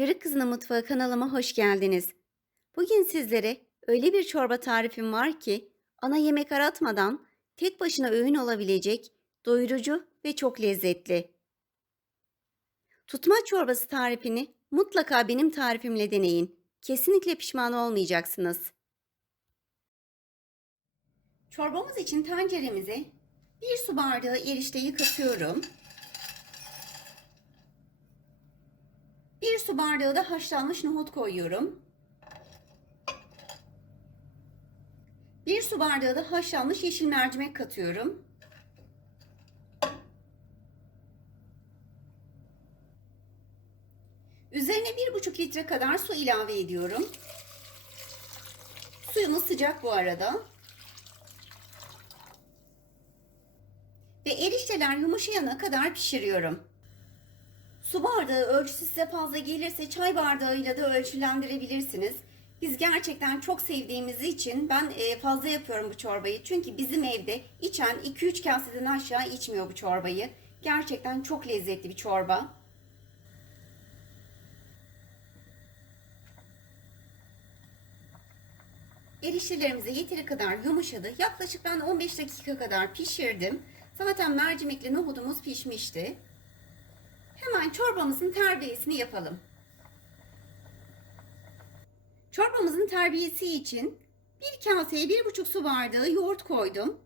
Yörük Kızının Mutfağı kanalıma hoş geldiniz. Bugün sizlere öyle bir çorba tarifim var ki ana yemek aratmadan tek başına öğün olabilecek, doyurucu ve çok lezzetli. Tutmaç çorbası tarifini mutlaka benim tarifimle deneyin. Kesinlikle pişman olmayacaksınız. Çorbamız için tenceremize 1 su bardağı erişteyi katıyorum. 1 su bardağı da haşlanmış nohut koyuyorum. 1 su bardağı da haşlanmış yeşil mercimek katıyorum. Üzerine 1,5 litre kadar su ilave ediyorum. Suyumuz sıcak bu arada. Ve erişteler yumuşayana kadar pişiriyorum. Su bardağı ölçüsü size fazla gelirse çay bardağıyla da ölçülendirebilirsiniz. Biz gerçekten çok sevdiğimiz için ben fazla yapıyorum bu çorbayı. Çünkü bizim evde içen 2-3 kaseden aşağı içmiyor bu çorbayı. Gerçekten çok lezzetli bir çorba. Eriştelerimize yeteri kadar yumuşadı. Yaklaşık ben 15 dakika kadar pişirdim. Zaten mercimekli nohudumuz pişmişti. Hemen çorbamızın terbiyesini yapalım. Çorbamızın terbiyesi için bir kaseye 1,5 su bardağı yoğurt koydum.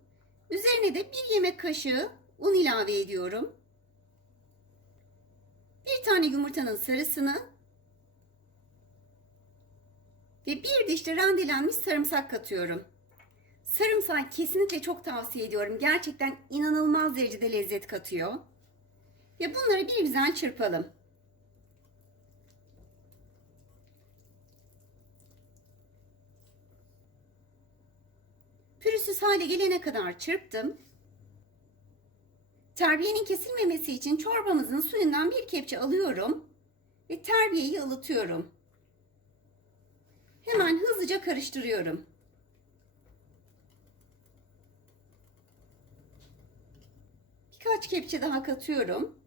Üzerine de 1 yemek kaşığı un ilave ediyorum. Bir tane yumurtanın sarısını ve bir diş de rendelenmiş sarımsak katıyorum. Sarımsak kesinlikle çok tavsiye ediyorum. Gerçekten inanılmaz derecede lezzet katıyor. Ve bunları bir güzel çırpalım. Pürüzsüz hale gelene kadar çırptım. Terbiyenin kesilmemesi için çorbamızın suyundan bir kepçe alıyorum ve terbiyeyi ılıtıyorum. Hemen hızlıca karıştırıyorum. Birkaç kepçe daha katıyorum.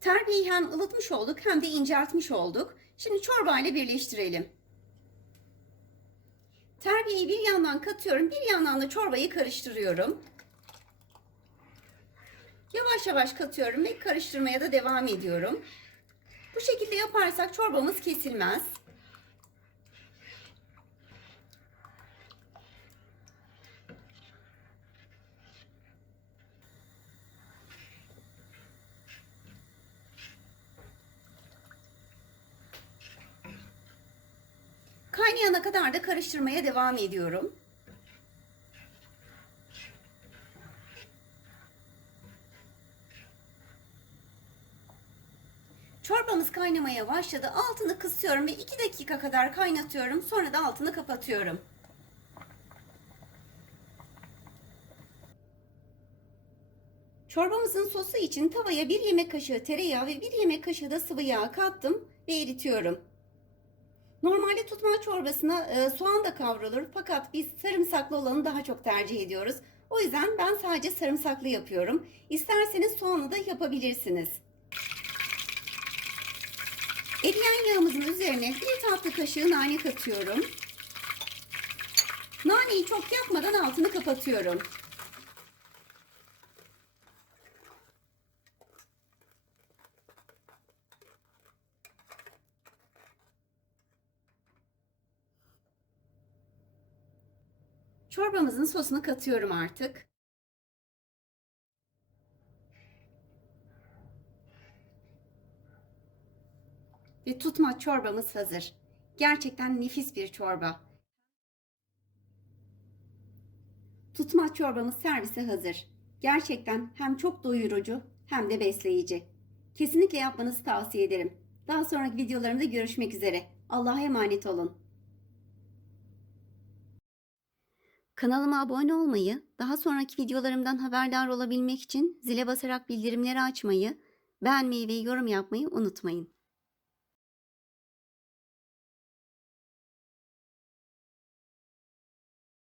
Terbiyeyi hem ılıtmış olduk hem de inceltmiş olduk. Şimdi çorba ile birleştirelim. Terbiyeyi bir yandan katıyorum, bir yandan da çorbayı karıştırıyorum. Yavaş yavaş katıyorum ve karıştırmaya da devam ediyorum. Bu şekilde yaparsak çorbamız kesilmez. Kaynayana kadar da karıştırmaya devam ediyorum. Çorbamız kaynamaya başladı. Altını kısıyorum ve 2 dakika kadar kaynatıyorum. Sonra da altını kapatıyorum. Çorbamızın sosu için tavaya 1 yemek kaşığı tereyağı ve 1 yemek kaşığı da sıvı yağ kattım ve eritiyorum. Normalde tutma çorbasına soğan da kavrulur fakat biz sarımsaklı olanı daha çok tercih ediyoruz. O yüzden ben sadece sarımsaklı yapıyorum. İsterseniz soğanlı da yapabilirsiniz. Eriyen yağımızın üzerine 1 tatlı kaşığı nane katıyorum. Naneyi çok yakmadan altını kapatıyorum. Çorbamızın sosunu katıyorum artık. Ve tutmaç çorbamız hazır. Gerçekten nefis bir çorba. Tutmaç çorbamız servise hazır. Gerçekten hem çok doyurucu hem de besleyici. Kesinlikle yapmanızı tavsiye ederim. Daha sonraki videolarımda görüşmek üzere. Allah'a emanet olun. Kanalıma abone olmayı, daha sonraki videolarımdan haberdar olabilmek için zile basarak bildirimleri açmayı, beğenmeyi ve yorum yapmayı unutmayın.